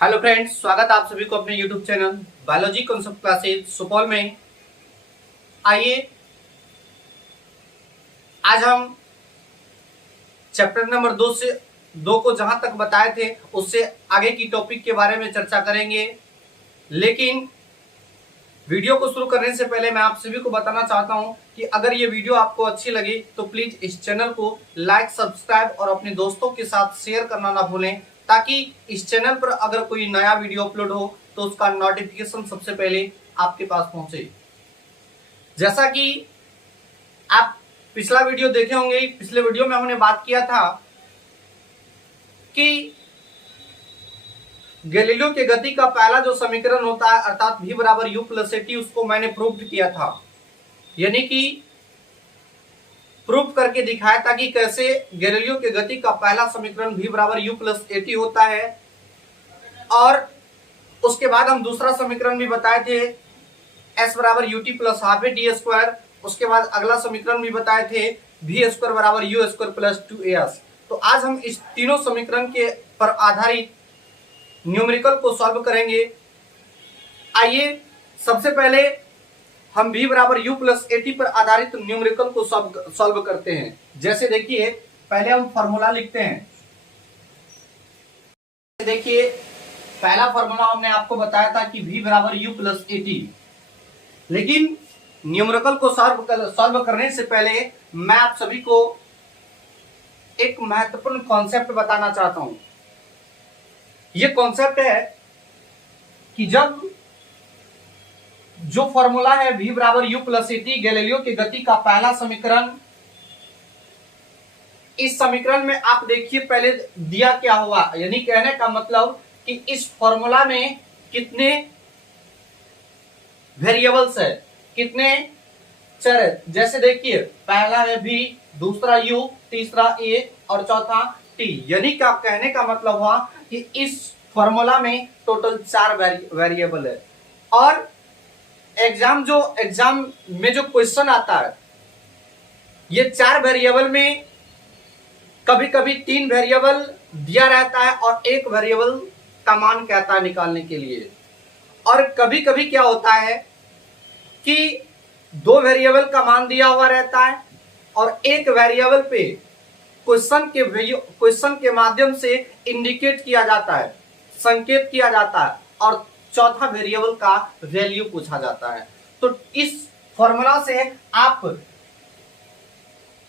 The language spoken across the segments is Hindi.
हेलो फ्रेंड्स, स्वागत आप सभी को अपने YouTube channel biology concept classes Supaul में। आइए आज हम चैप्टर नंबर 2 को जहां तक बताए थे उससे आगे की टॉपिक के बारे में चर्चा करेंगे। लेकिन वीडियो को शुरू करने से पहले मैं आप सभी को बताना चाहता हूं कि अगर ये वीडियो आपको अच्छी लगी तो प्लीज इस चैनल को लाइक, सब्सक्राइब और अपने दोस्तों के साथ शेयर करना ना भूलें, ताकि इस चैनल पर अगर कोई नया वीडियो अपलोड हो तो उसका नोटिफिकेशन सबसे पहले आपके पास पहुंचे। जैसा कि आप पिछला वीडियो देखे होंगे, पिछले वीडियो में हमने बात किया था कि गैलीलियो के गति का पहला जो समीकरण होता है अर्थात v बराबर u प्लस एटी, उसको मैंने प्रूव किया था, यानी कि प्रूफ करके दिखाया था कि कैसे गैलीलियो के गति का पहला समीकरण v बराबर u प्लस एटी होता है। और उसके बाद हम दूसरा समीकरण भी बताए थे s बराबर ut plus half A D square. उसके बाद अगला समीकरण भी बताए थे v स्क्वायर बराबर u स्क्वायर प्लस 2as। तो आज हम इस तीनों समीकरण के पर आधारित न्यूमेरिकल को सॉल्व करेंगे। आइए सबसे पहले हम v बराबर u प्लस एटी पर आधारित न्यूमेरिकल को सॉल्व करते हैं। जैसे देखिए, पहले हम फॉर्मूला लिखते हैं। देखिए, पहला फॉर्मूला हमने आपको बताया था कि v बराबर u प्लस एटी। लेकिन न्यूमेरिकल को सॉल्व करने से पहले मैं आप सभी को एक महत्वपूर्ण कॉन्सेप्ट बताना चाहता हूं। यह कॉन्सेप्ट है कि जब जो फॉर्मूला है v बराबर u प्लस एटी, गैलीलियो की गति का पहला समीकरण, इस समीकरण में आप देखिए पहले दिया क्या हुआ, यानी कहने का मतलब कि इस फॉर्मूला में कितने वेरिएबल्स है, कितने चर है। जैसे देखिए, पहला है v, दूसरा u, तीसरा a और चौथा t, यानी क्या कहने का मतलब हुआ कि इस फॉर्मूला में टोटल 4 वेरिएबल है। और एग्जाम में जो क्वेश्चन आता है, ये 4 वेरिएबल में कभी कभी 3 वेरिएबल दिया रहता है और 1 वेरिएबल का मान कहता है निकालने के लिए। और कभी कभी क्या होता है कि 2 वेरिएबल का मान दिया हुआ रहता है और 1 वेरिएबल पे क्वेश्चन के माध्यम से इंडिकेट किया जाता है, संकेत किया जाता है, और चौथा वेरिएबल का वैल्यू पूछा जाता है। तो इस फॉर्मूला से आप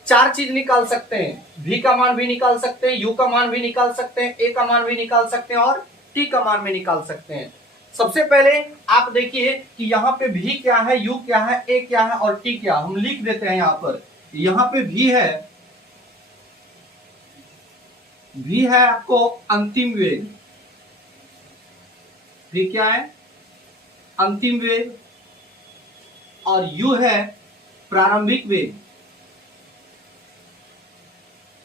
4 चीज निकाल सकते हैं। v का मान भी निकाल सकते हैं, u का मान भी निकाल सकते हैं, a का मान भी निकाल सकते हैं और t का मान भी निकाल सकते हैं। सबसे पहले आप देखिए कि यहाँ पे v क्या है, u क्या है, a क्या है और t क्या। हम लिख देते हैं यहाँ पर। यहाँ पे v है आपको अंतिम वेग। v क्या है? अंतिम वेग। और u है प्रारंभिक वेग,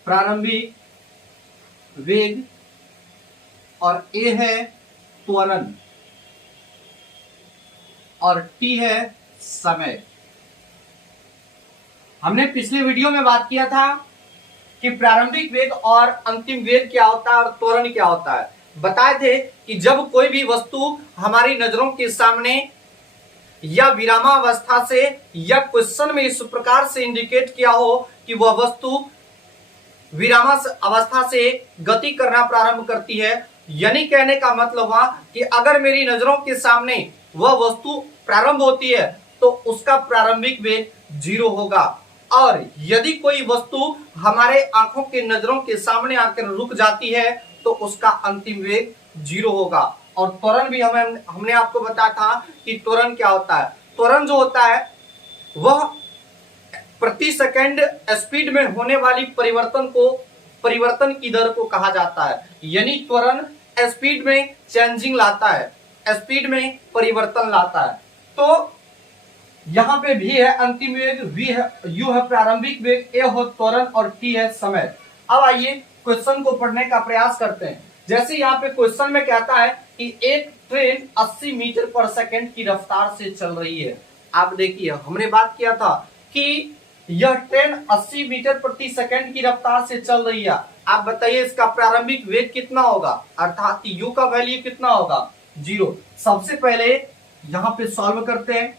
प्रारंभिक वेग। और a है त्वरण और t है समय। हमने पिछले वीडियो में बात किया था कि प्रारंभिक वेग और अंतिम वेग क्या होता है और त्वरण क्या होता है। बताए थे कि जब कोई भी वस्तु हमारी नजरों के सामने या विरामावस्था से या क्वेश्चन में इस प्रकार से इंडिकेट किया हो कि वह वस्तु विरामावस्था से गति करना प्रारंभ करती है, यानी कहने का मतलब हुआ कि अगर मेरी नजरों के सामने वह वस्तु प्रारंभ होती है तो उसका प्रारंभिक वेग 0 होगा। और यदि कोई वस्तु हमारे आंखों के नजरों के सामने आकर रुक जाती है तो उसका अंतिम वेग 0 होगा। और त्वरण भी हमने आपको बताया था कि त्वरण क्या होता है। त्वरण जो होता है वह प्रति सेकंड स्पीड में होने वाली परिवर्तन की दर को कहा जाता है। यानी त्वरण स्पीड में चेंजिंग लाता है, स्पीड में परिवर्तन लाता है। तो यहाँ पे v है अंतिम वेग, v है, u है प्रारंभिक वेग, a हो त्वरण और t है समय। अब आइए क्वेश्चन को पढ़ने का प्रयास करते हैं। जैसे यहाँ पे क्वेश्चन में कहता है कि एक ट्रेन 80 मीटर पर सेकंड की रफ्तार से चल रही है। आप देखिए, हमने बात किया था कि यह ट्रेन 80 मीटर प्रति सेकंड की रफ्तार से चल रही है। आप बताइए इसका प्रारंभिक वेग कितना होगा, अर्थात u का वैल्यू कितना होगा, 0। सबसे पहले यहां पे सॉल्व करते हैं।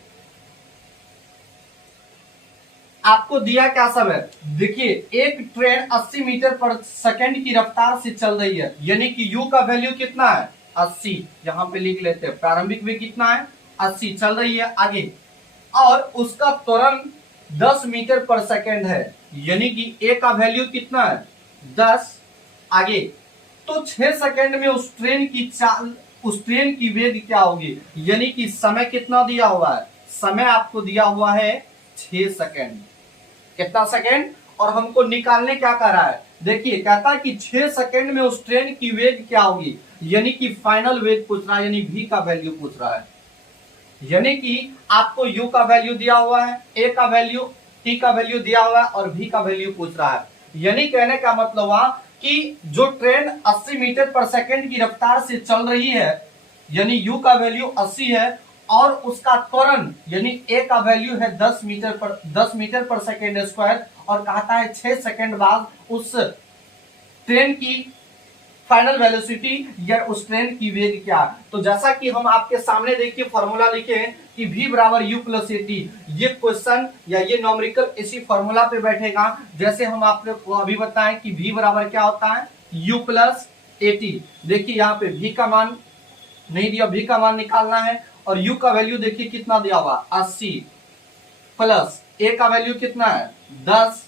आपको दिया क्या सब है, देखिए एक ट्रेन 80 मीटर पर सेकंड की रफ्तार से चल रही है, यानी कि u का वैल्यू कितना है, 80। यहां पे लिख लेते हैं, प्रारंभिक वेग कितना है, 80 चल रही है आगे, और उसका त्वरण 10 मीटर पर सेकंड है, यानी कि a का वैल्यू कितना है, 10। आगे तो 6 सेकंड में उस ट्रेन की वेग क्या होगी, यानी कि समय कितना दिया हुआ है, समय आपको दिया हुआ है 6 सेकंड। कितना सेकंड, और हमको निकालने क्या कर रहा है, देखिए कहता है कि 6 सेकंड में उस ट्रेन की वेग क्या होगी, यानी कि फाइनल वेग पूछ रहा है, यानी v का वैल्यू पूछ रहा है। यानी कि आपको u का वैल्यू दिया हुआ है, a का वैल्यू, t का वैल्यू दिया हुआ है, और v का वैल्यू पूछ रहा है। यानी कहने का मतलब हुआ कि जो ट्रेन 80 मीटर पर सेकंड की रफ्तार से चल रही है, यानी u का वैल्यू 80 है, और उसका त्वरण यानी a का वैल्यू है 10 मीटर पर सेकंड स्क्वायर, और कहता है 6 सेकंड बाद उस ट्रेन की फाइनल वेलोसिटी या उस ट्रेन की वेग क्या। तो जैसा कि हम आपके सामने देखिए फॉर्मूला लिखे हैं कि v बराबर u प्लस ए टी, ये क्वेश्चन या ये न्यूमेरिकल इसी फॉर्मूला पे बैठेगा, जैसे हम आपको अभी बताएं कि v बराबर क्या होता है, u प्लस ए टी। देखिए यहाँ पे v का मान नहीं दिया, v का मान निकालना है, और u का वैल्यू देखिए कितना दिया हुआ 80, प्लस a का वैल्यू कितना है 10,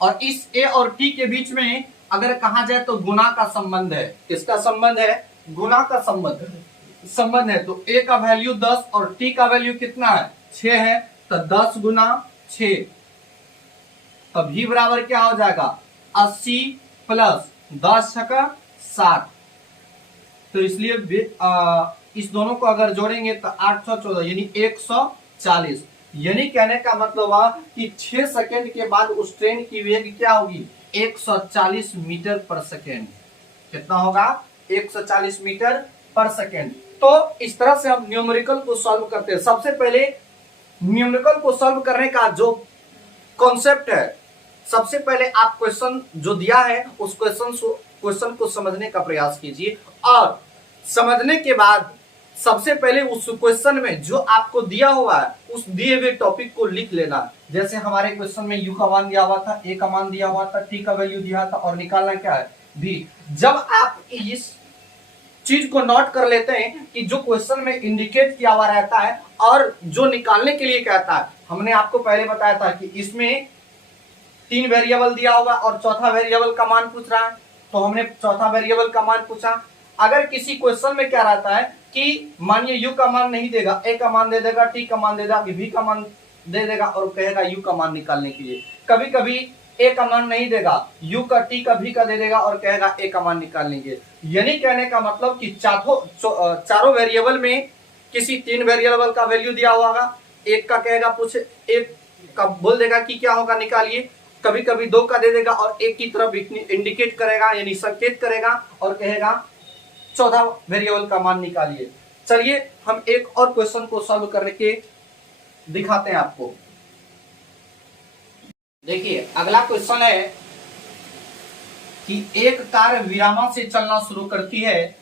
और इस a और t के बीच में अगर कहा जाए तो गुना का संबंध है। किसका संबंध है, गुना का संबंध है। तो a का वैल्यू 10 और t का वैल्यू कितना है 6 है, तो 10 गुना 6, तब v बराबर क्या हो जाएगा 80 प्लस 10 छका 60। तो इसलिए इस दोनों को अगर जोड़ेंगे तो 814 यानी 140। यानी कहने का मतलब हुआ कि 6 सेकंड के बाद उस ट्रेन की वेग क्या होगी 140 मीटर पर सेकंड। कितना होगा 140 मीटर पर सेकंड। तो इस तरह से हम न्यूमेरिकल को सॉल्व करते हैं। सबसे पहले न्यूमेरिकल को सॉल्व करने का जो कॉन्सेप्ट है, सबसे पहले आप क्वेश्चन जो दिया है उस क्वेश्चन को समझने का प्रयास कीजिए, और समझने के बाद सबसे पहले उस क्वेश्चन में जो आपको दिया हुआ है उस दिए हुए टॉपिक को लिख लेना। जैसे हमारे क्वेश्चन में u का मान दिया हुआ था, a का मान दिया हुआ था, t का वैल्यू दिया था, और निकालना क्या है v। जब आप इस चीज को नोट कर लेते हैं कि जो क्वेश्चन में इंडिकेट किया हुआ रहता है और जो निकालने के लिए कहता है, हमने आपको पहले बताया था कि इसमें 3 वेरिएबल दिया होगा और चौथा वेरिएबल का मान पूछ रहा है, तो हमने चौथा वेरिएबल का मान पूछा। अगर किसी क्वेश्चन में क्या रहता है कि मानिए u का मान नहीं देगा, a का मान दे देगा, t का मान दे देगा, v का मान दे देगा, और कहेगा u का मान निकालने के लिए। कभी कभी a का मान नहीं देगा, u का, t का, v का दे देगा, और कहेगा a का मान निकालने के लिए। यानी कहने का मतलब कि चारों वेरिएबल में किसी 3 वेरिएबल का वैल्यू दिया हुआ होगा, एक का कहेगा पूछे, एक का बोल देगा कि क्या होगा निकालिए, कभी कभी 2 का दे देगा और एक की तरफ इंडिकेट करेगा यानी संकेत करेगा, और कहेगा चौथा वेरिएबल का मान निकालिए। चलिए हम एक और क्वेश्चन को सॉल्व करके दिखाते हैं आपको। देखिए अगला क्वेश्चन है कि एक कार विरामा से चलना शुरू करती है,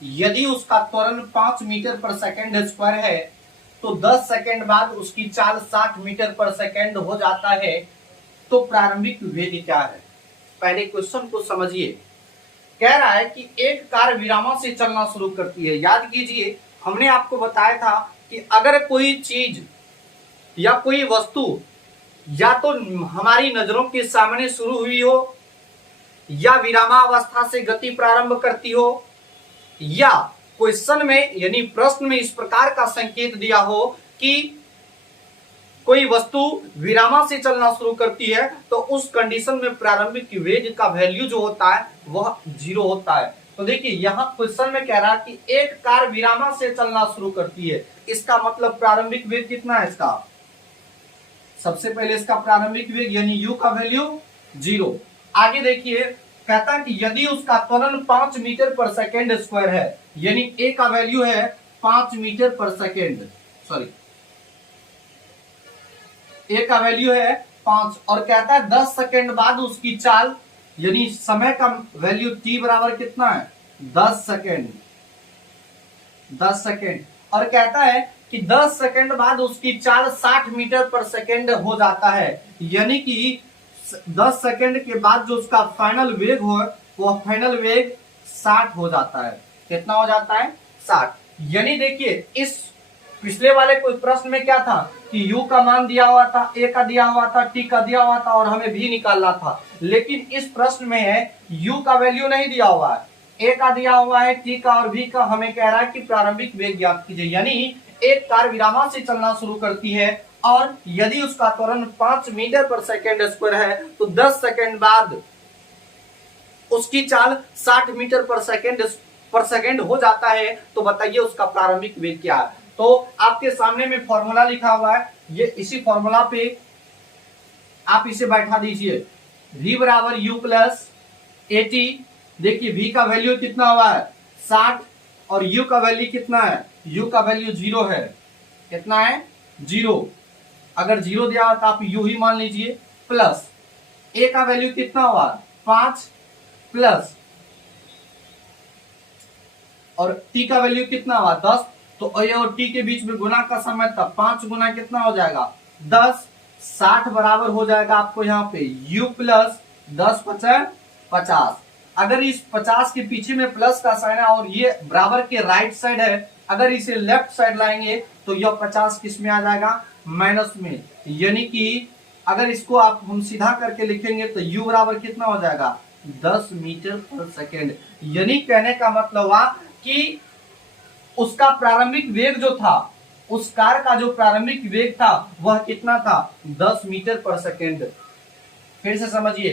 यदि उसका त्वरण 5 मीटर पर सेकंड स्क्वायर है तो 10 सेकंड बाद उसकी चाल 60 मीटर पर सेकंड हो जाता है, तो प्रारंभिक वेग क्या है। पहले क्वेश्चन को समझिए। कह रहा है कि एक कार विरामा से चलना शुरू करती है। याद कीजिए हमने आपको बताया था कि अगर कोई चीज या कोई वस्तु या तो हमारी नजरों के सामने शुरू हुई हो, या विरामावस्था से गति प्रारंभ करती हो, या क्वेश्चन में यानी प्रश्न में इस प्रकार का संकेत दिया हो कि कोई वस्तु विरामा से चलना शुरू करती है, तो उस कंडीशन में प्रारंभिक वेग का वैल्यू जो होता है वह 0 होता है। तो देखिए यहाँ क्वेश्चन में कह रहा है कि एक कार विरामा से चलना शुरू करती है, इसका मतलब प्रारंभिक वेग कितना है इसका। सबसे पहले इसका प्रारंभिक वेग यानी u का वैल्यू 0। आगे देखिए कहता है कि यदि उसका त्वरण 5 मीटर पर सेकेंड स्क्वायर है, यानी a का वैल्यू है 5 मीटर पर सेकेंड, सॉरी a का वैल्यू है 5 और कहता है 10 सेकंड बाद उसकी चाल, यानी समय का वैल्यू t बराबर कितना है 10 सेकंड, 10 सेकंड, और कहता है कि 10 सेकंड बाद उसकी चाल 60 मीटर पर सेकंड हो जाता है, यानी कि 10 सेकंड के बाद जो उसका फाइनल वेग हो वह फाइनल वेग 60 हो जाता है। कितना हो जाता है 60। यानी देखिए इस पिछले वाले कोई प्रश्न में क्या था कि u का मान दिया हुआ था, a का दिया हुआ था, t का दिया हुआ था और हमें v निकालना था, लेकिन इस प्रश्न में है u का वैल्यू नहीं दिया हुआ है, a का दिया हुआ है, t का और v का, हमें कह रहा है कि प्रारंभिक वेग ज्ञात कीजिए। यानी एक कार विराम से चलना शुरू करती है और यदि उसका त्वरण 5 मीटर पर सेकेंड स्क्वायर है तो 10 सेकेंड बाद उसकी चाल 60 मीटर पर सेकेंड हो जाता है, तो बताइए उसका प्रारंभिक वेग क्या है। तो आपके सामने में फॉर्मूला लिखा हुआ है, ये इसी फॉर्मूला पे आप इसे बैठा दीजिए, v बराबर u प्लस at। देखिए v का वैल्यू कितना हुआ है 60 और u का वैल्यू कितना है, u का वैल्यू 0 है, कितना है 0। अगर 0 दिया हुआ तो आप u ही मान लीजिए, प्लस a का वैल्यू कितना हुआ 5 प्लस, और t का वैल्यू कितना हुआ 10, तो a और t के बीच में गुना का समय था, 5 गुना कितना हो जाएगा 10, 60 बराबर हो जाएगा आपको यहाँ पे u प्लस 10 50। अगर इस 50 के पीछे में प्लस का साइन है और ये बराबर के राइट साइड है, अगर इसे लेफ्ट साइड लाएंगे तो यह 50 किस में आ जाएगा माइनस में, यानी कि अगर इसको आप हम सीधा करके लिखेंगे तो u बराबर कितना हो जाएगा 10 मीटर पर सेकेंड। यानी कहने का मतलब हुआ कि उसका प्रारंभिक वेग जो था, उस कार का जो प्रारंभिक वेग था वह कितना था 10 मीटर पर सेकेंड। फिर से समझिए,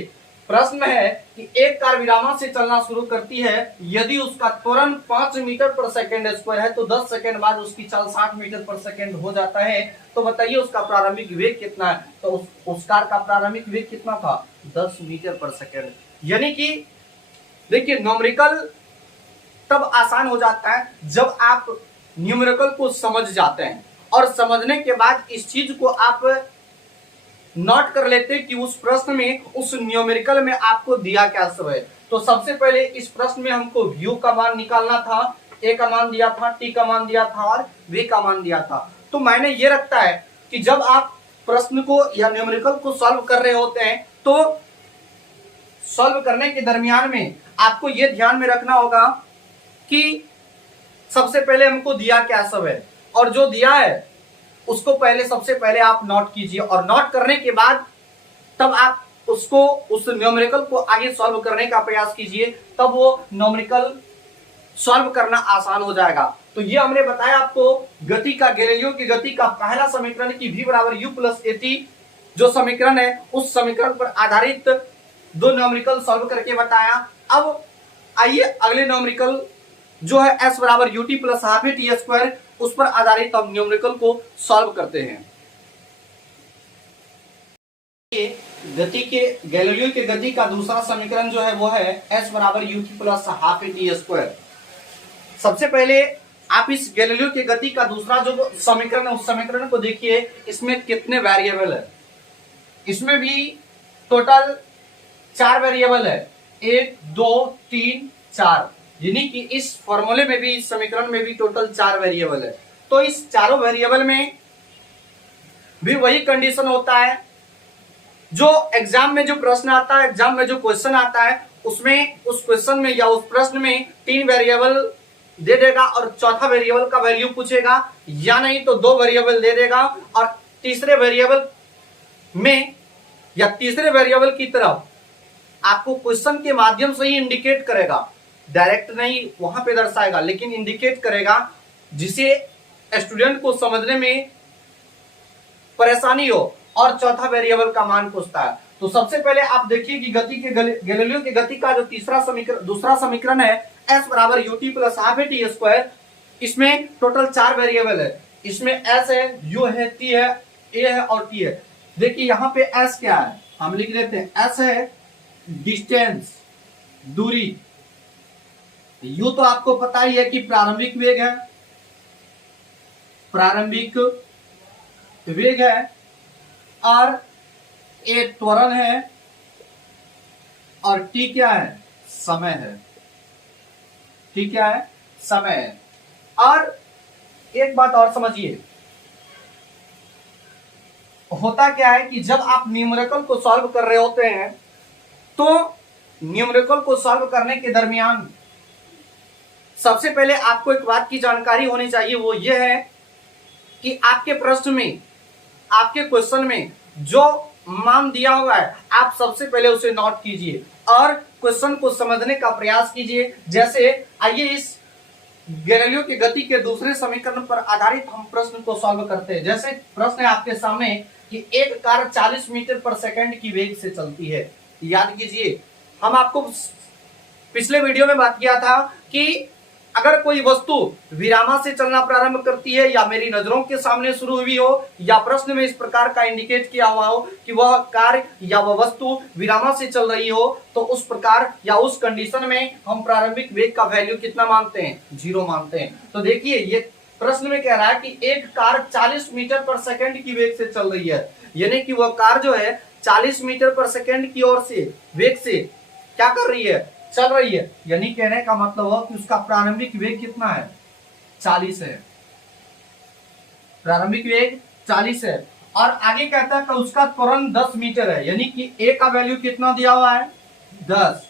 प्रश्न है कि एक कार विराम से चलना शुरू करती है, यदि उसका त्वरण 5 मीटर पर सेकेंड स्क्वायर है तो 10 सेकेंड बाद उसकी चाल 60 मीटर पर सेकेंड हो जाता है, तो बताइए उसका प्रारंभिक वेग कितना है। तो उस कार का प्रारंभिक वेग कितना था 10 मीटर पर सेकेंड। यानी कि देखिए न्यूमेरिकल तब आसान हो जाता है जब आप न्यूमेरिकल को समझ जाते हैं और समझने के बाद इस चीज को आप नोट कर लेते हैं कि उस प्रश्न में, उस न्यूमेरिकल में आपको दिया क्या सब है। तो सबसे पहले इस प्रश्न में हमको v का मान निकालना था, a का मान दिया था, t का मान दिया था और v का मान दिया था। तो मायने ये रखता है कि जब आप प्रश्न को या न्यूमेरिकल को सॉल्व कर रहे होते हैं तो सॉल्व करने के दरमियान में आपको ये ध्यान में रखना होगा कि सबसे पहले हमको दिया क्या सब है, और जो दिया है उसको पहले सबसे पहले आप नोट कीजिए, और नोट करने के बाद तब आप उसको उस न्यूमेरिकल को आगे सॉल्व करने का प्रयास कीजिए, तब वो न्यूमेरिकल सॉल्व करना आसान हो जाएगा। तो ये हमने बताया आपको गति का, गैलीलियो की गति का पहला समीकरण की v बराबर u प्लस at जो समीकरण है, उस समीकरण पर आधारित दो न्यूमेरिकल सॉल्व करके बताया। अब आइए अगले न्यूमेरिकल जो है s बराबर ut plus half T square, उस पर आधारित हम न्यूमेरिकल को सॉल्व करते हैं। गति के, गैलीलियो के गति का दूसरा समीकरण जो है वो है s बराबर ut plus half T square. सबसे पहले आप इस गैलीलियो के गति का दूसरा जो समीकरण है उस समीकरण को देखिए, इसमें कितने वेरिएबल है। इसमें भी टोटल 4 वेरिएबल है, 1 2 3 4, यानी कि इस फॉर्मूले में भी, इस समीकरण में भी टोटल 4 वेरिएबल है। तो इस चारों वेरिएबल में भी वही कंडीशन होता है जो एग्जाम में जो प्रश्न आता है, एग्जाम में जो क्वेश्चन आता है उसमें, उस क्वेश्चन में या उस प्रश्न में 3 वेरिएबल दे देगा और चौथा वेरिएबल का वैल्यू पूछेगा, या नहीं तो 2 वेरिएबल दे देगा और तीसरे वेरिएबल में या तीसरे वेरिएबल की तरफ आपको क्वेश्चन के माध्यम से ही इंडिकेट करेगा, डायरेक्ट नहीं वहां पे दर्शाएगा लेकिन इंडिकेट करेगा, जिसे स्टूडेंट को समझने में परेशानी हो, और चौथा वेरिएबल का मान पूछता है। तो सबसे पहले आप देखिए कि गति के, गैलीलियो की गति का जो दूसरा समीकरण है s बराबर ut plus half T square, इसमें टोटल 4 वेरिएबल है। इसमें s है, u है, t है, a है और t है। देखिए यहाँ पे s क्या है, हम लिख लेते हैं, s है डिस्टेंस, दूरी, u तो आपको पता ही है कि प्रारंभिक वेग है, प्रारंभिक वेग है, और ए त्वरण है और टी क्या है, समय है। टी क्या है, समय है। और एक बात और समझिए, होता क्या है कि जब आप न्यूमेरिकल को सॉल्व कर रहे होते हैं तो न्यूमेरिकल को सॉल्व करने के दरमियान सबसे पहले आपको एक बात की जानकारी होनी चाहिए, वो ये है कि आपके प्रश्न में, आपके क्वेश्चन में जो मान दिया हुआ है आप सबसे पहले उसे नोट कीजिए और क्वेश्चन को समझने का प्रयास कीजिए। जैसे आइए इस गैलीलियो की गति के दूसरे समीकरण पर आधारित हम प्रश्न को सॉल्व करते हैं। जैसे प्रश्न है आपके सामने कि एक कार 40 मीटर पर सेकंड की वेग से चलती है। याद कीजिए, हम आपको पिछले वीडियो में बात किया था कि अगर कोई वस्तु विरामा से चलना प्रारंभ करती है या मेरी नजरों के सामने शुरू हुई हो या प्रश्न में इस प्रकार का इंडिकेट किया हुआ हो कि वह कार या वह वस्तु विरामा से चल रही हो, तो उस प्रकार या उस कंडीशन में हम प्रारंभिक वेग का वैल्यू कितना मानते हैं, 0 मानते हैं। तो देखिए ये प्रश्न में कह रहा है कि एक कार 40 मीटर पर सेकंड की वेग से चल रही है, यानी कि वह कार जो है 40 मीटर पर सेकंड की ओर से वेग से क्या कर रही है, चल रही है। यानी कहने का मतलब है कि उसका प्रारंभिक वेग कितना है, 40 है। प्रारंभिक वेग 40 है। और आगे कहता है कि उसका त्वरण 10 मीटर है, यानी कि ए का वैल्यू कितना दिया हुआ है, 10।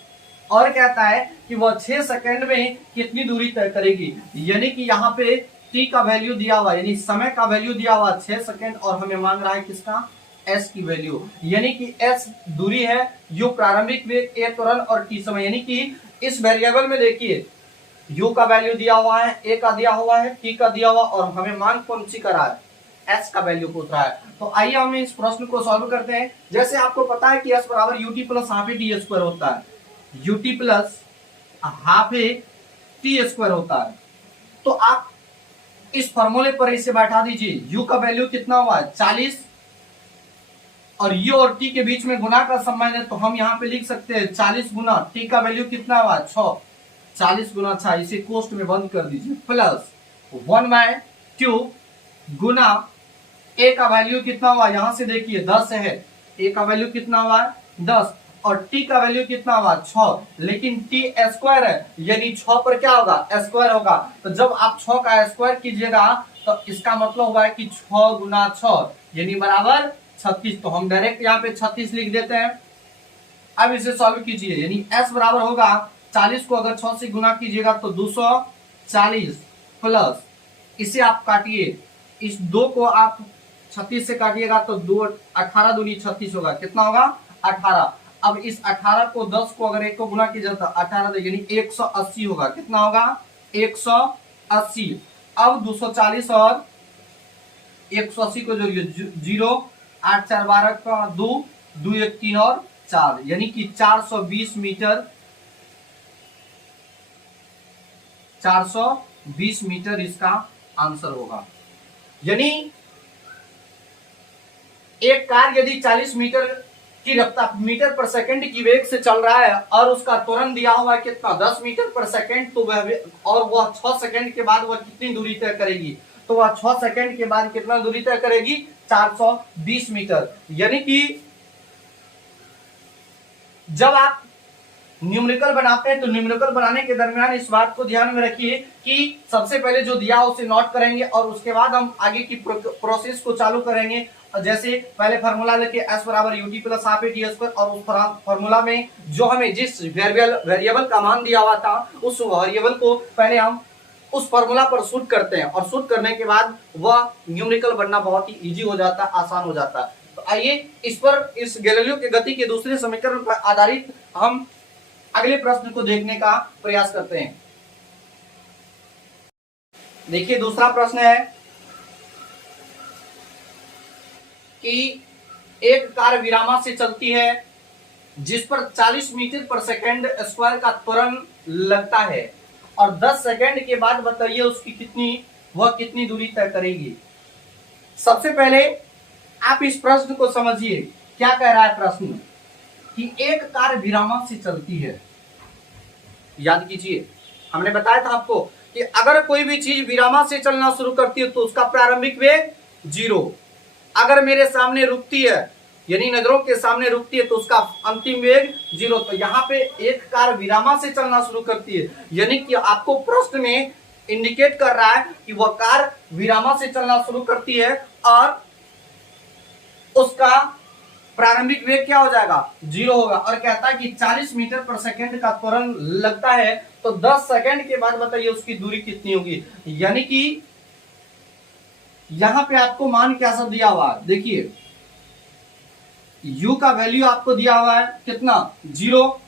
और कहता है कि वह 6 सेकंड में कितनी दूरी तय करेगी, यानी कि यहाँ पे टी का वैल्यू दिया हुआ, यानी समय का वैल्यू दिया हुआ 6 सेकंड और हमें मांग रहा है किसका, एस की वैल्यू, यानी कि एस दूरी है, यू प्रारंभिक वेग, ए त्वरण और टी समय। यानी कि इस वेरिएबल में देखिए यू का वैल्यू दिया हुआ है, ए का दिया हुआ है, टी का दिया हुआ और हमें मांग कौन सी करा है, एस का वैल्यू पूछ रहा है। तो आइए हम इस प्रश्न को सॉल्व करते हैं। जैसे आपको पता है कि एस बराबर UT plus half A T square होता है, UT plus half A T square होता है। तो आप इस फॉर्मूले पर इसे बैठा दीजिए, यू का वैल्यू कितना हुआ है 40 और यू और टी के बीच में गुना का संबंध है, तो हम यहाँ पे लिख सकते हैं 40 गुना टी का वैल्यू कितना हुआ 6, 40 गुना 6, इसे कोष्ट में बंद कर दीजिए, प्लस 1/2 गुना ए का वैल्यू कितना हुआ, यहां से देखिए 10 है, ए का वैल्यू कितना हुआ 10 और टी का वैल्यू कितना हुआ 6, लेकिन टी स्क्वायर है यानी 6 पर क्या होगा, स्क्वायर होगा। तो जब आप 6 का स्क्वायर कीजिएगा तो इसका मतलब हुआ है कि 6 गुना 6 यानी बराबर 36। तो हम डायरेक्ट यहाँ पे 36 लिख देते हैं। अब इसे सॉल्व कीजिए, यानी s बराबर होगा 40 को अगर 6 से गुना कीजिएगा तो 240 प्लस इसे आप काटिए, इस 2 को आप 36 से काटिएगा तो 2 18 दूनी 36 होगा, कितना होगा 18। अब इस 18 को 10 को अगर 1 को गुना किया जाता 18 यानी 180 होगा, कितना होगा 180। अब 240 और 180 को जोड़िए, 0 8 4 12 का 2 2 1 3 और 4 यानी कि 420 मीटर, 420 मीटर इसका आंसर होगा। यानी एक कार यदि 40 मीटर की रफ्तार मीटर पर सेकंड की वेग से चल रहा है और उसका त्वरण दिया हुआ है कितना 10 मीटर पर सेकंड, तो वह 6 सेकंड के बाद वह कितनी दूरी तय करेगी, तो वह 6 सेकंड के बाद कितना दूरी तय करेगी 420 मीटर। यानी कि जब आप न्यूमेरिकल बनाते हैं तो न्यूमेरिकल बनाने के दरमियान इस बात को ध्यान में रखिए कि सबसे पहले जो दिया उसे नोट करेंगे और उसके बाद हम आगे की प्रोसेस को चालू करेंगे। जैसे पहले फार्मूला लेके s बराबर UT plus half A T square और उस फार्मूला में जो हमें जिस वेरिएबल का मान दिया हुआ था उस वेरिएबल को पहले हम उस फार्मूला पर शूट करते हैं और शूट करने के बाद वह न्यूमेरिकल बनना बहुत ही इजी हो जाता है, आसान हो जाता है। तो आइए इस पर, इस गैलीलियो की गति के दूसरे समीकरण पर आधारित हम अगले प्रश्न को देखने का प्रयास करते हैं। देखिए दूसरा प्रश्न है कि एक कार विरामा से चलती है जिस पर 40 मीटर पर सेकंड स्क्वायर का त्वरण लगता है और 10 सेकंड के बाद बताइए उसकी कितनी दूरी तय करेगी। सबसे पहले आप इस प्रश्न को समझिए, क्या कह रहा है प्रश्न कि एक कार विरामा से चलती है। याद कीजिए हमने बताया था आपको कि अगर कोई भी चीज विरामा से चलना शुरू करती है तो उसका प्रारंभिक वेग 0, अगर मेरे सामने रुकती है यानी नजरों के सामने रुकती है तो उसका अंतिम वेग 0। तो यहाँ पे एक कार विरामा से चलना शुरू करती है, यानी कि आपको प्रश्न में इंडिकेट कर रहा है कि वह कार विरामा से चलना शुरू करती है और उसका प्रारंभिक वेग क्या हो जाएगा, 0 होगा। और कहता है कि 40 मीटर पर सेकंड का त्वरण लगता है, तो 10 सेकंड के बाद बताइए उसकी दूरी कितनी होगी। यानी कि यहां पे आपको मान क्या सा दिया हुआ है, देखिए u का वैल्यू आपको दिया हुआ है कितना, 0,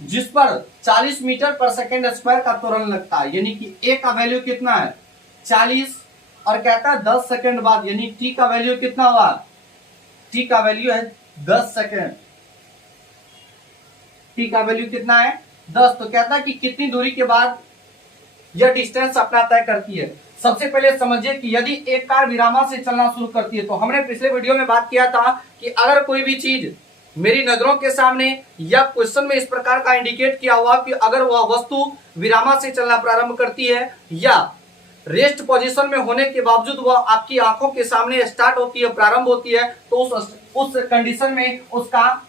जिस पर 40 मीटर पर सेकंड स्क्वायर का त्वरण लगता है, यानी कि a का वैल्यू कितना है 40, और कहता है 10 सेकंड बाद, यानी t का वैल्यू कितना हुआ, t का वैल्यू है 10 सेकंड, t का वैल्यू कितना है 10। तो कहता है कि कितनी दूरी के बाद यह डिस्टेंस अपना तय करती है। सबसे पहले समझिए कि यदि एक कार विरामा से चलना शुरू करती है, तो हमने पिछले वीडियो में बात किया था कि अगर कोई भी चीज मेरी नजरों के सामने या क्वेश्चन में इस प्रकार का इंडिकेट किया हुआ कि अगर वह वस्तु विरामा से चलना प्रारंभ करती है या रेस्ट पोजीशन में होने के बावजूद वह आपकी आंखों के सामने स्टार्ट होती है, प्रारंभ होती है, तो उस कंडीशन में उसका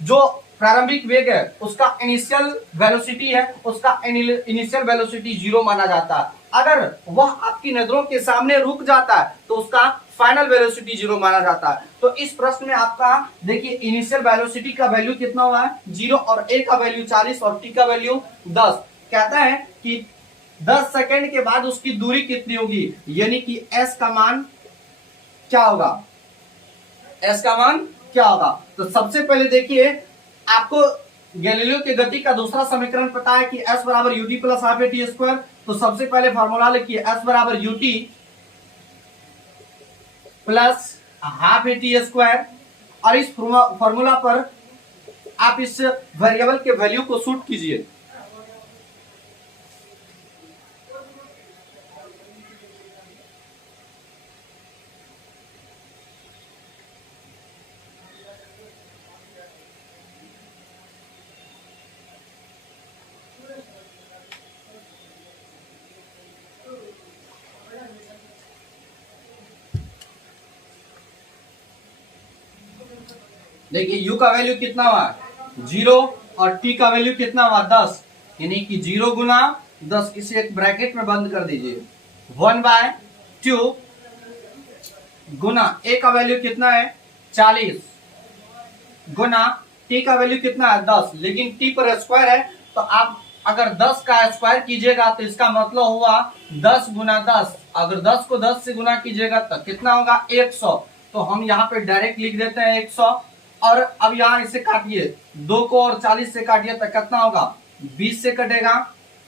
जो प्रारंभिक वेग है, उसका इनिशियल वेलोसिटी है, उसका इनिशियल वेलोसिटी 0 माना जाता है। अगर वह आपकी नजरों के सामने रुक जाता है तो उसका फाइनल वेलोसिटी 0 माना जाता है। तो इस प्रश्न में आपका देखिए इनिशियल वेलोसिटी का वैल्यू कितना हुआ है 0, और a का वैल्यू 40 और t का वैल्यू 10। कहता है कि 10 सेकंड के बाद उसकी दूरी कितनी होगी, यानी कि s का मान क्या होगा, s का मान क्या होगा। तो सबसे पहले देखिए आपको गैलीलियो की गति का दूसरा समीकरण पता है कि s बराबर ut plus half A T square. तो सबसे पहले फॉर्मूला लिखिए s बराबर ut plus half A T square, और इस फॉर्मूला पर आप इस वेरिएबल के वैल्यू को शूट कीजिए। देखिए u का वैल्यू कितना हुआ 0 और t का वैल्यू कितना हुआ 10, यानी कि 0 गुना 10, इसे एक ब्रैकेट में बंद कर दीजिए। 1/2 गुना a का वैल्यू कितना है 40 गुना t का वैल्यू कितना है 10, लेकिन t पर स्क्वायर है तो आप अगर 10 का स्क्वायर कीजिएगा तो इसका मतलब हुआ 10 गुना 10। अगर 10 को 10 से गुना कीजिएगा तो कितना होगा 100। तो हम यहाँ पे डायरेक्ट लिख देते हैं 100, और अब यहाँ इसे काटिए, 2 को और 40 से काटिए तो कितना होगा 20 से कटेगा।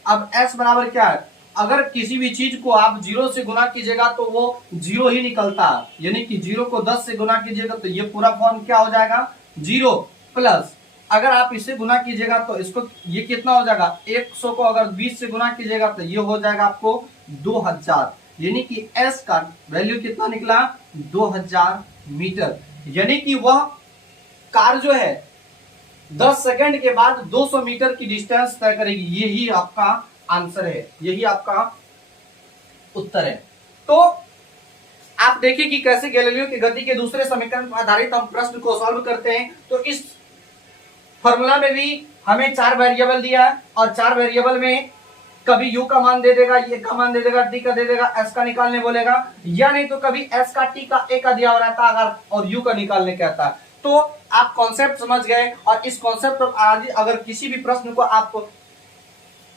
अब s बराबर क्या है, अगर किसी भी चीज को आप 0 से गुना कीजिएगा तो वो 0 ही निकलता है, यानी कि 0 को 10 से गुना कीजिएगा तो ये पूरा फॉर्म क्या हो जाएगा 0 प्लस, अगर आप इसे गुना कीजिएगा तो इसको ये कितना हो जाएगा 100 को अगर 20 से गुना कीजिएगा तो ये हो जाएगा आपको 2000, यानी कि s का वैल्यू कितना निकला 2000 मीटर। यानी कि वह कार जो है 10 सेकंड के बाद 200 मीटर की डिस्टेंस तय करेगी। यही आपका आंसर है, यही आपका उत्तर है। तो आप देखिए कि कैसे गैलीलियो की गति के दूसरे समीकरण पर आधारित हम प्रश्न को सॉल्व करते हैं। तो इस फॉर्मूला में भी हमें 4 वेरिएबल दिया है, और 4 वेरिएबल में कभी u का मान दे देगा, ये का मान दे देगा, t का दे देगा, s का निकालने बोलेगा, या नहीं तो कभी s का, t का, a का दिया हो रहता है अगर, और u का निकालने कहता है। तो आप कॉन्सेप्ट समझ गए, और इस कॉन्सेप्ट पर अगर किसी भी प्रश्न को आप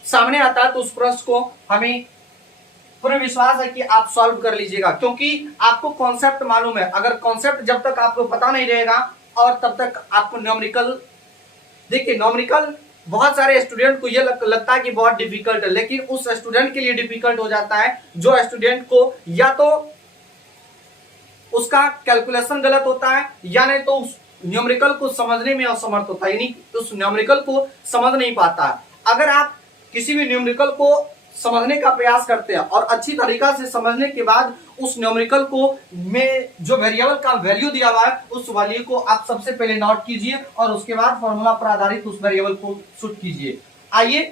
सामने आता है तो उस प्रश्न को हमें पूरा विश्वास है कि आप सॉल्व कर लीजिएगा, क्योंकि आपको कॉन्सेप्ट मालूम है। अगर कॉन्सेप्ट जब तक आपको पता नहीं रहेगा और तब तक आपको न्यूमेरिकल, देखिए न्यूमेरिकल बहुत सारे स्टूडेंट को ये लगता है कि बहुत डिफिकल्ट है, लेकिन उस स्टूडेंट के लिए डिफिकल्ट हो जाता है जो स्टूडेंट को या तो उसका कैलकुलेशन गलत होता है, या नहीं तो उस न्यूमेरिकल को समझने में असमर्थ होता है, यानी उस न्यूमेरिकल को समझ नहीं पाता है। अगर आप किसी भी न्यूमेरिकल को समझने का प्रयास करते हैं और अच्छी तरीका से समझने के बाद उस न्यूमेरिकल को में जो वेरिएबल का वैल्यू दिया हुआ है उस वैल्यू को आप सबसे पहले नोट कीजिए, और उसके बाद फॉर्मूला पर आधारित उस वेरिएबल को शूट कीजिए। आइए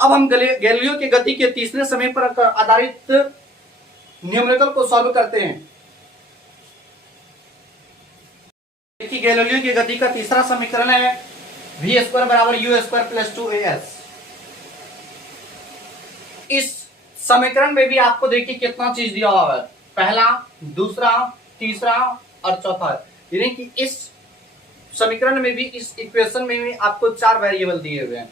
अब हम गैलीलियो की गति के तीसरे समय पर आधारित न्यूमेरिकल को सॉल्व करते हैं। देखिए गैलीलियो की गति का तीसरा समीकरण है v स्क्वायर बराबर u स्क्वायर प्लस 2as। इस समीकरण में भी आपको देखिए कितना चीज दिया हुआ है, पहला, दूसरा, तीसरा और चौथा, यानी कि इस समीकरण में भी, इस इक्वेशन में भी आपको 4 वेरिएबल दिए हुए हैं।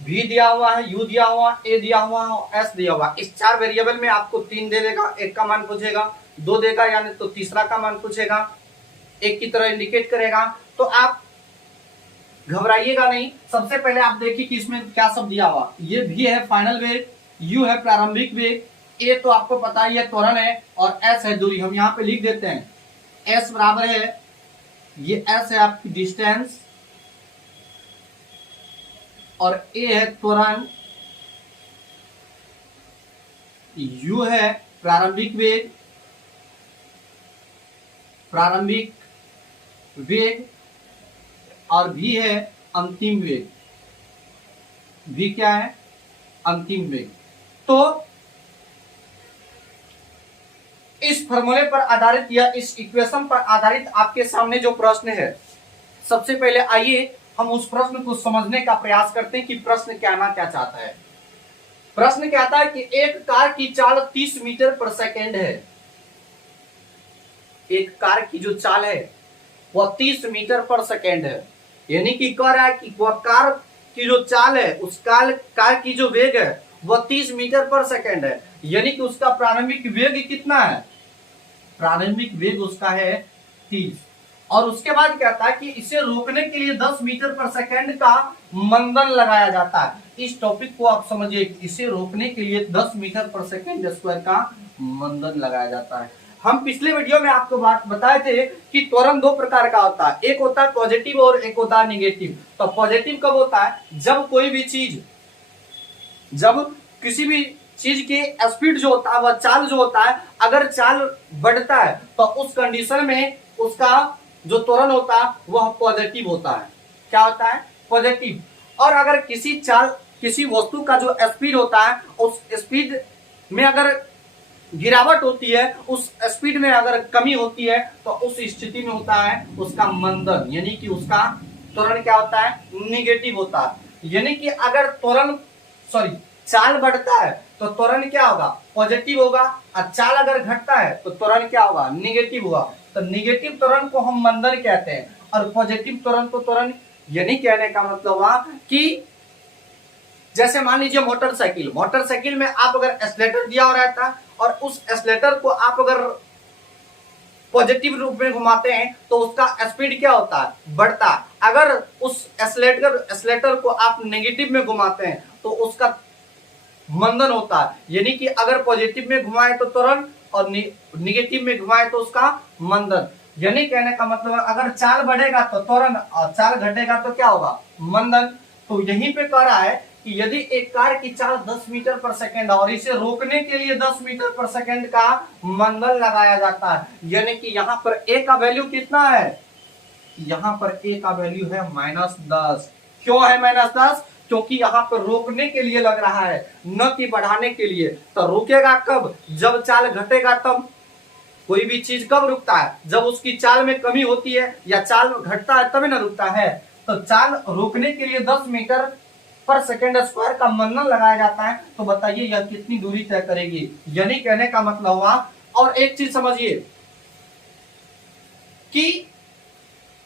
v दिया हुआ है, u दिया हुआ, a दिया हुआ और s दिया हुआ। इस 4 वेरिएबल में आपको 3 दे देगा, एक का मान पूछेगा, 2 देगा यानी तो तीसरा का मान पूछेगा, एक की तरह इंडिकेट करेगा। तो आप घबराइएगा नहीं। सबसे पहले आप देखिए कि इसमें क्या सब दिया हुआ। ये v है फाइनल वेग, u है प्रारंभिक वेग, a तो आपको पता ही है त्वरण है, और s है दूरी। हम यहाँ पे लिख देते हैं s बराबर है, ये s है आपकी डिस्टेंस, और a है त्वरण, u है प्रारंभिक वेग, और v है अंतिम वेग। v क्या है? अंतिम वेग। तो इस फॉर्मूले पर आधारित या इस इक्वेशन पर आधारित आपके सामने जो प्रश्न है, सबसे पहले आइए हम उस प्रश्न को समझने का प्रयास करते हैं कि प्रश्न कहना क्या चाहता है। प्रश्न कहता है कि एक कार की चाल 30 मीटर पर सेकेंड है। एक कार की जो चाल है वह 30 मीटर पर सेकेंड है, यानी कि कह रहा है कि वह कार की जो चाल है, उस कार की जो वेग है वह 30 मीटर पर सेकेंड है, यानी कि उसका प्रारंभिक वेग कितना है? प्रारंभिक वेग उसका है 30। और उसके बाद कहता है कि इसे रोकने के लिए 10 मीटर पर सेकेंड का मंदन लगाया जाता है। इस टॉपिक को आप समझिए, इसे रोकने के लिए 10 मीटर पर सेकेंड स्क्वायर का मंदन लगाया जाता है। हम पिछले वीडियो में आपको बात बताए थे कि त्वरण 2 प्रकार का होता है, एक होता है पॉजिटिव और एक होता है निगेटिव। तो पॉजिटिव कब होता है? जब कोई भी चीज, जब किसी भी चीज की स्पीड जो होता है, वह चाल जो होता है, अगर चाल बढ़ता है तो उस कंडीशन में उसका जो त्वरण होता है वह पॉजिटिव होता है। क्या होता है? पॉजिटिव। और अगर किसी वस्तु का जो स्पीड होता है, उस स्पीड में अगर गिरावट होती है, उस स्पीड में अगर कमी होती है, तो उस स्थिति में होता है उसका मंदन, यानी कि उसका त्वरण क्या होता है? निगेटिव होता है। यानी कि अगर चाल बढ़ता है तो त्वरण क्या होगा? पॉजिटिव होगा, और चाल अगर घटता है तो त्वरण क्या होगा? निगेटिव होगा। तो निगेटिव त्वरण को हम मंदन कहते हैं, और पॉजिटिव त्वरण को त्वरण। यानी कहने का मतलब हुआ कि जैसे मान लीजिए मोटरसाइकिल में आप अगर एक्सीलरेटर दिया हुआ रहता है और उस एक्सीलरेटर को आप अगर पॉजिटिव रूप में घुमाते हैं तो उसका स्पीड क्या होता है? बढ़ता है। अगर उस एक्सीलरेटर को आप नेगेटिव में घुमाते हैं तो उसका मंदन होता है। यानी कि अगर पॉजिटिव में घुमाए तो त्वरण और निगेटिव में घुमाए तो उसका मंदन। यानी कहने का मतलब अगर चाल बढ़ेगा तो त्वरण और चाल घटेगा तो क्या होगा? मंदन। तो यहीं पे कह रहा है कि यदि एक कार की चाल 10 मीटर पर सेकेंड और इसे रोकने के लिए 10 मीटर पर सेकेंड का मंदन लगाया जाता है, यानी कि यहाँ पर a का वैल्यू कितना है? यहाँ पर a का वैल्यू है -10। क्यों है -10? क्योंकि यहाँ पर रोकने के लिए लग रहा है, न कि बढ़ाने के लिए। तो रुकेगा कब? जब चाल घटेगा तब। कोई भी चीज कब रुकता है? जब उसकी चाल में कमी होती है या चाल घटता है तभी ना रुकता है। तो चाल रोकने के लिए 10 मीटर पर सेकेंड स्क्वायर का मंदन लगाया जाता है। तो बताइए यह कितनी दूरी तय करेगी? यानी कहने का मतलब हुआ। और एक चीज समझिए कि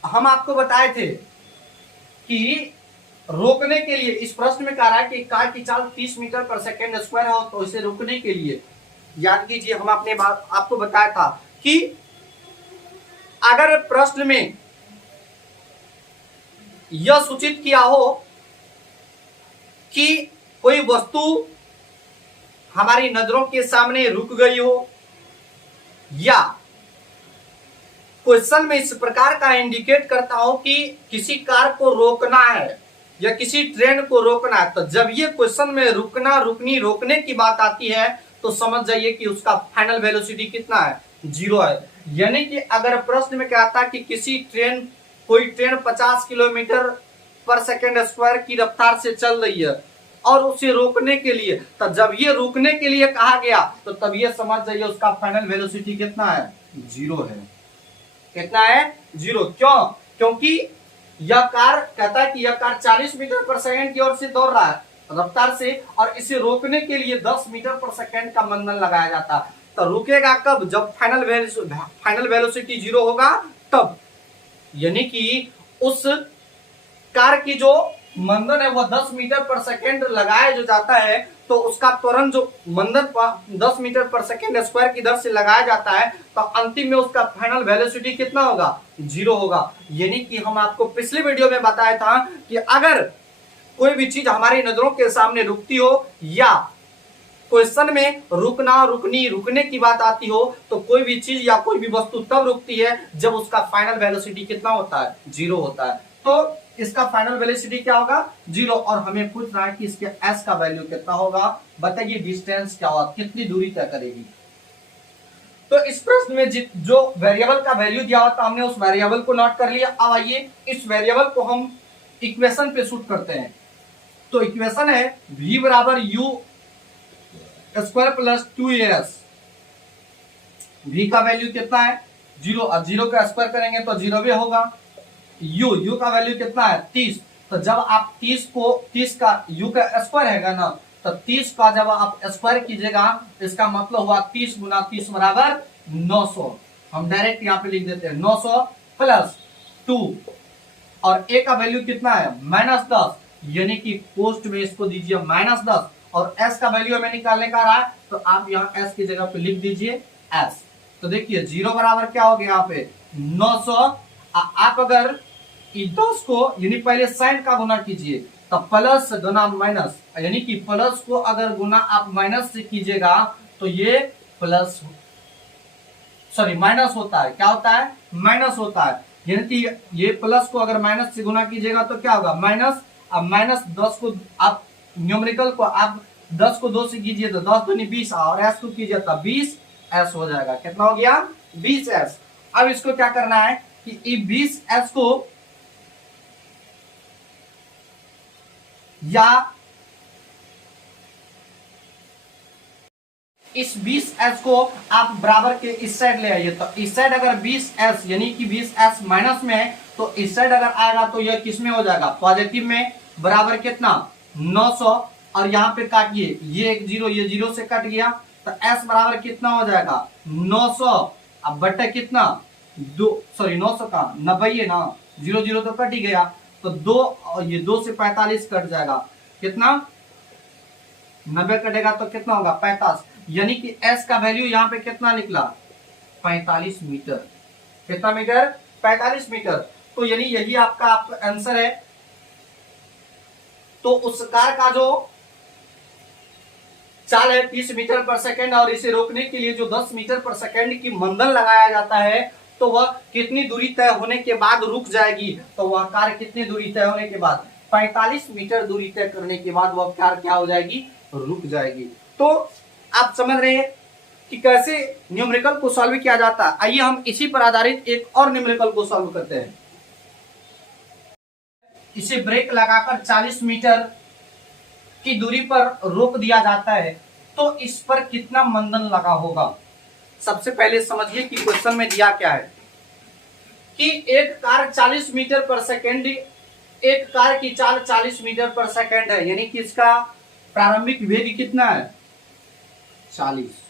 हम आपको बताए थे कि रोकने के लिए, इस प्रश्न में कह रहा है कि कार की चाल 30 मीटर पर सेकेंड स्क्वायर हो, तो इसे रोकने के लिए याद कीजिए, हम अपने बात आपको बताया था कि अगर प्रश्न में यह सूचित किया हो कि कोई वस्तु हमारी नजरों के सामने रुक गई हो, या क्वेश्चन में इस प्रकार का इंडिकेट करता हो कि किसी कार को रोकना है या किसी ट्रेन को रोकना है, तो जब ये क्वेश्चन में रुकना, रुकनी, रोकने की बात आती है तो समझ जाइए कि उसका फाइनल वेलोसिटी कितना है? 0 है। यानी कि अगर प्रश्न में कहता है कि कोई ट्रेन 50 किलोमीटर पर सेकेंड स्क्वायर की रफ्तार से चल रही है और उसे रोकने के लिए, तो जब ये रुकने के लिए कहा गया तो तब ये समझ जाइए उसका फाइनल वेलोसिटी कितना है? 0 है। कितना है? 0। क्यों? क्योंकि यह कार कहता है कि यह कार 40 मीटर पर सेकंड की ओर से दौड़ रहा है रफ्तार से, और इसे रोकने के लिए 10 मीटर पर सेकंड का मंदन लगाया जाता है। तो रुकेगा कब? जब फाइनल वेलोसिटी 0 होगा तब, यानी कि उस कार की जो मंदन है वह 10 मीटर पर सेकंड लगाया जो जाता है, तो उसका त्वरण जो मंदन 10 मीटर पर सेकंड स्क्वायर की दर से लगाया जाता है, तो अंतिम में उसका फाइनल वेलोसिटी कितना होगा? 0 होगा। यानी कि हम आपको पिछले वीडियो में बताया था कि अगर कोई भी चीज हमारी नजरों के सामने रुकती हो या क्वेश्चन में रुकना रुकने की बात आती हो, तो कोई भी चीज या कोई भी वस्तु तब रुकती है जब उसका फाइनल वेलोसिटी कितना होता है? 0 होता है। तो इसका फाइनल वेलोसिटी क्या होगा? 0। और हमें पूछ रहा है कि इसके s का वैल्यू कितना होगा। बताइए डिस्टेंस क्या होगा, कितनी दूरी तय करेगी। तो इस प्रश्न में जो वेरिएबल का वैल्यू दिया हुआ था हमने उस वेरिएबल को नोट कर लिया। अब आइए इस वेरिएबल को हम इक्वेशन पे शूट करते हैं। तो इक्वेशन है v बराबर u square plus 2as। v का वैल्यू कितना है? 0। अब 0 का स्क्वायर करेंगे तो 0 भी होगा। u का वैल्यू कितना है? 30। तो जब आप 30 का u का स्क्वायर है ना, तो 30 का जब आप स्क्वायर कीजिएगा इसका मतलब हुआ 30 गुना 30 बराबर 900। हम डायरेक्ट यहाँ पे लिख देते हैं 900 प्लस 2, और a का वैल्यू कितना है? -10, यानी कि पोस्ट में इसको दीजिए -10, और s का वैल्यू हमें निकालने का रहा है, तो आप यहाँ s की जगह पे लिख दीजिए s। तो देखिए 0 बराबर क्या हो गया यहाँ पे? 900। आप अगर 10 को यानी पहले साइन का गुना कीजिए, तो प्लस गुना माइनस, यानी कि प्लस को अगर गुना आप माइनस से कीजिएगा तो ये प्लस माइनस होता है। क्या होता है? माइनस होता है। यानी कि ये प्लस को अगर माइनस से गुना कीजिएगा तो क्या होगा? माइनस। अब माइनस 10 को आप न्यूमेरिकल को आप 10 को 2 से कीजिए तो 10 दूनी 20, और s को कीजिए तो 20s हो जाएगा। कितना हो गया? 20s। अब इसको क्या करना है कि 20s को या इस 20s को आप बराबर के इस साइड ले आइए। तो इस साइड अगर 20s यानी कि 20s माइनस में है, तो इस साइड अगर आएगा तो यह किस में हो जाएगा? पॉजिटिव में। बराबर कितना? 900। और यहाँ पे काटिए, ये एक 0, ये 0 से कट गया, तो s बराबर कितना हो जाएगा? 900। अब बटे कितना? 900 का 90 है ना, 0 0 तो कट ही गया, तो 2, ये 2 से 45 कट जाएगा। कितना? 90 कटेगा तो कितना होगा? 45। यानी कि s का वैल्यू यहाँ पे कितना निकला? 45 मीटर। कितना मीटर? 45 मीटर। तो यानी यही आपका आंसर है। तो उस कार का जो चाल है 30 मीटर पर सेकंड, और इसे रोकने के लिए जो 10 मीटर पर सेकंड की मंदन लगाया जाता है, तो वह कितनी दूरी तय होने के बाद रुक जाएगी? तो वह कार कितनी दूरी तय होने के बाद? 45 मीटर दूरी तय करने के बाद वह कार क्या हो जाएगी? रुक जाएगी। तो आप समझ रहे हैं कि कैसे न्यूमेरिकल को सॉल्व किया जाता है। आइए हम इसी पर आधारित एक और न्यूमेरिकल को सॉल्व करते हैं। इसे ब्रेक लगाकर 40 मीटर की दूरी पर रोक दिया जाता है, तो इस पर कितना मंदन लगा होगा? सबसे पहले समझिए कि क्वेश्चन में दिया क्या है कि एक कार 40 मीटर पर सेकेंड, एक कार की चाल 40 मीटर पर सेकेंड है, यानी कि इसका प्रारंभिक वेग कितना है? 40।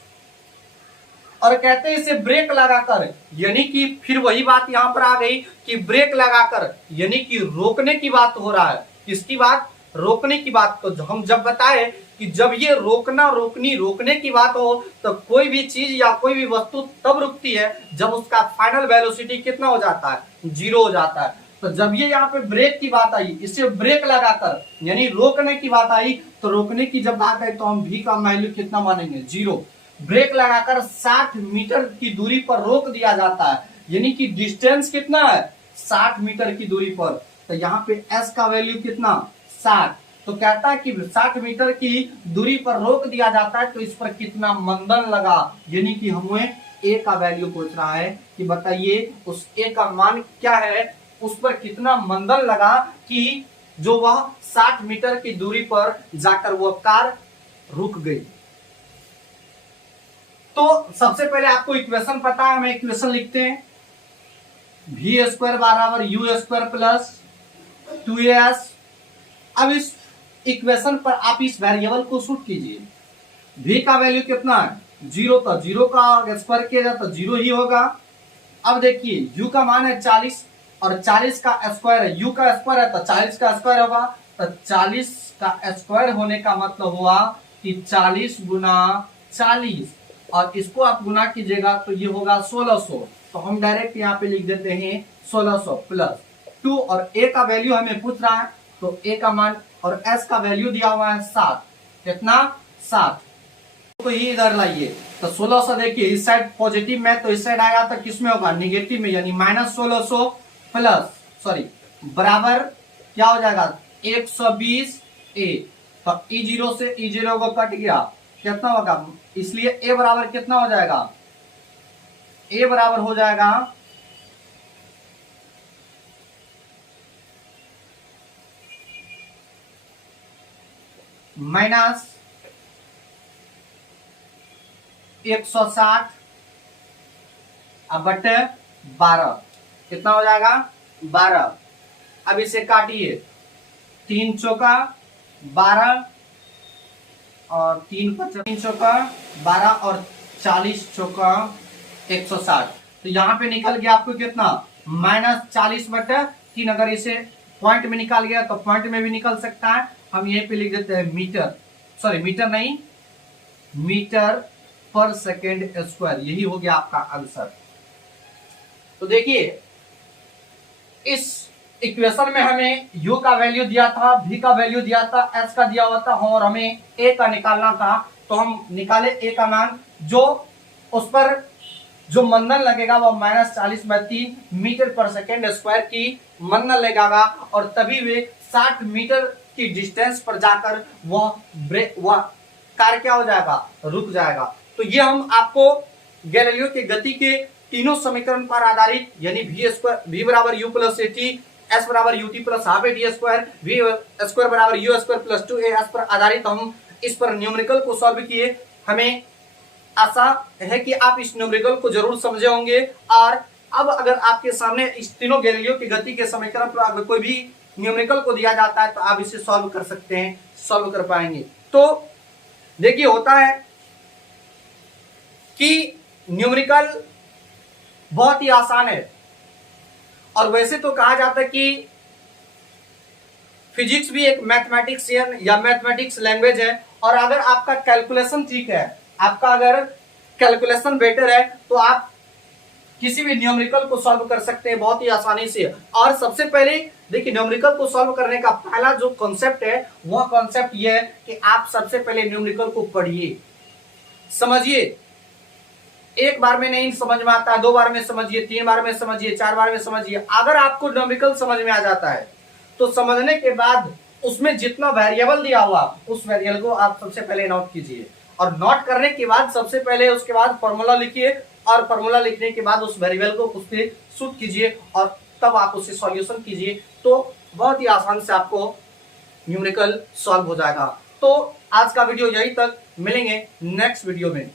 और कहते हैं इसे ब्रेक लगाकर, यानी कि फिर वही बात यहां पर आ गई कि ब्रेक लगाकर, यानी कि रोकने की बात हो रहा है। किसकी बात? रोकने की बात। तो हम जब बताए कि जब ये रोकने की बात हो, तो कोई भी चीज या कोई भी वस्तु तब रुकती है जब उसका फाइनल वेलोसिटी कितना हो जाता है? 0 हो जाता है। तो जब ये यहाँ पे ब्रेक की बात आई, इसे ब्रेक लगाकर यानी रोकने की बात आई, तो रोकने की जब बात आई तो हम v का वैल्यू कितना मानेंगे? 0। ब्रेक लगाकर 60 मीटर की दूरी पर रोक दिया जाता है, यानी कि डिस्टेंस कितना है? 60 मीटर की दूरी पर। तो यहाँ पे s का वैल्यू कितना? 60। तो कहता है कि 60 मीटर की दूरी पर रोक दिया जाता है, तो इस पर कितना मंदन लगा, यानी कि हमें a का वैल्यू पूछ रहा है कि बताइए उस a का मान क्या है, उस पर कितना मंदन लगा कि जो वह 60 मीटर की दूरी पर जाकर वह कार रुक गई। तो सबसे पहले आपको इक्वेशन पता है, हमें इक्वेशन लिखते हैं। वी स्क्वायर बराबर यू स्क्वायर प्लस 2as। अब इस इक्वेशन पर आप इस वेरिएबल को सुट कीजिए। v का वैल्यू कितना है? 0, तो 0 का स्क्वायर किया जाए तो 0 ही होगा। अब देखिए u का मान है 40 और 40 का स्क्वायर है, u का स्क्वायर है तो 40 का स्क्वायर होगा, तो 40 का स्क्वायर होने का मतलब हुआ कि 40 गुना 40, और इसको आप गुना कीजिएगा तो ये होगा 1600। तो हम डायरेक्ट यहाँ पे लिख देते हैं 1600 प्लस 2, और a का वैल्यू हमें पूछ रहा है तो a का मान और s का वैल्यू दिया हुआ है 7। कितना? 7 को ही इधर लाइए तो 1600, देखिए इस साइड पॉजिटिव में तो इस साइड आएगा तो किसमें होगा? निगेटिव में, यानी -1600 प्लस बराबर क्या हो जाएगा? 120a। तो E0 से E0 को कट गया, कितना होगा? इसलिए a बराबर कितना हो जाएगा? a बराबर हो जाएगा -160 अब बटे 12, कितना हो जाएगा? 12। अब इसे काटिए, 3 चौका 12 और 3 चौका 12 और 40 चौका 160। तो यहाँ पे निकल गया आपको कितना? -40 बटे 3। अगर इसे पॉइंट में निकाल गया तो पॉइंट में भी निकल सकता है। हम यहीं पे लिख देते हैं मीटर, सॉरी मीटर नहीं, मीटर पर सेकेंड स्क्वायर। यही हो गया आपका आंसर। तो देखिए इस इक्वेशन में हमें u का वैल्यू दिया था, v का वैल्यू दिया था, s का दिया हुआ था और हमें a का निकालना था। तो हम निकाले a का मान, जो उस पर जो मंदन लगेगा वो -40/3 मीटर पर सेकेंड स्क्वायर की मंदन लगेगा, और तभी वे 60 मीटर की डिस्टेंस पर जाकर वह कार क्या हो जाएगा? रुक जाएगा। तो ये हम आपको गैलीलियो की गति के तीनों समीकरण पर आधारित, यानी v बराबर u प्लस at, s बराबर ut plus half at square, v square बराबर u स्क्वायर प्लस 2as पर आधारित हम इस पर न्यूमेरिकल को सॉल्व किए। हमें आशा है कि आप इस न्यूमेरिकल को जरूर समझे होंगे। और अब अगर आपके सामने इस तीनों गैलीलियो की गति के समीकरण पर अगर कोई भी न्यूमेरिकल को दिया जाता है तो आप इसे सॉल्व कर सकते हैं, सॉल्व कर पाएंगे। तो देखिए होता है कि न्यूमेरिकल बहुत ही आसान है, और वैसे तो कहा जाता है कि फिजिक्स भी एक मैथमेटिक्सियन या मैथमेटिक्स लैंग्वेज है। और अगर आपका कैलकुलेशन ठीक है, आपका अगर कैलकुलेशन बेटर है, तो आप किसी भी न्यूमेरिकल को सॉल्व कर सकते हैं बहुत ही आसानी से। और सबसे पहले देखिए न्यूमेरिकल को सॉल्व करने का पहला जो कॉन्सेप्ट है वह कॉन्सेप्ट यह है कि आप सबसे पहले न्यूमेरिकल को पढ़िए, समझिए। एक बार में नहीं समझ में आता है, 2 बार में समझिए, 3 बार में समझिए, 4 बार में समझिए। अगर आपको न्यूमेरिकल समझ में आ जाता है तो समझने के बाद उसमें जितना वेरिएबल दिया हुआ उस वेरिएबल को आप सबसे पहले नोट कीजिए, और नोट करने के बाद सबसे पहले उसके बाद फॉर्मूला लिखिए, और फॉर्मूला लिखने के बाद उस वेरिएबल को उस पे सुट कीजिए और तब आप उसे सॉल्यूशन कीजिए। तो बहुत ही आसान से आपको न्यूमेरिकल सॉल्व हो जाएगा। तो आज का वीडियो यही तक, मिलेंगे नेक्स्ट वीडियो में।